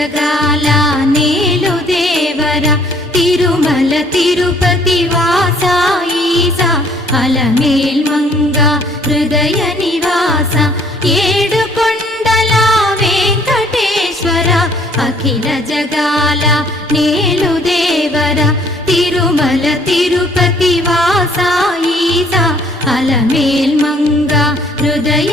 జగాల నేలు దేవర తిరుమల తిరుపతి వాస ఈసా అలమేల్ మంగ హృదయ నివాస ఏడు కొండల వెంకటేశ్వర అఖిల జగాల నేలు దేవర తిరుమల తిరుపతి వాస ఈసా అలమేల్ మంగ హృదయ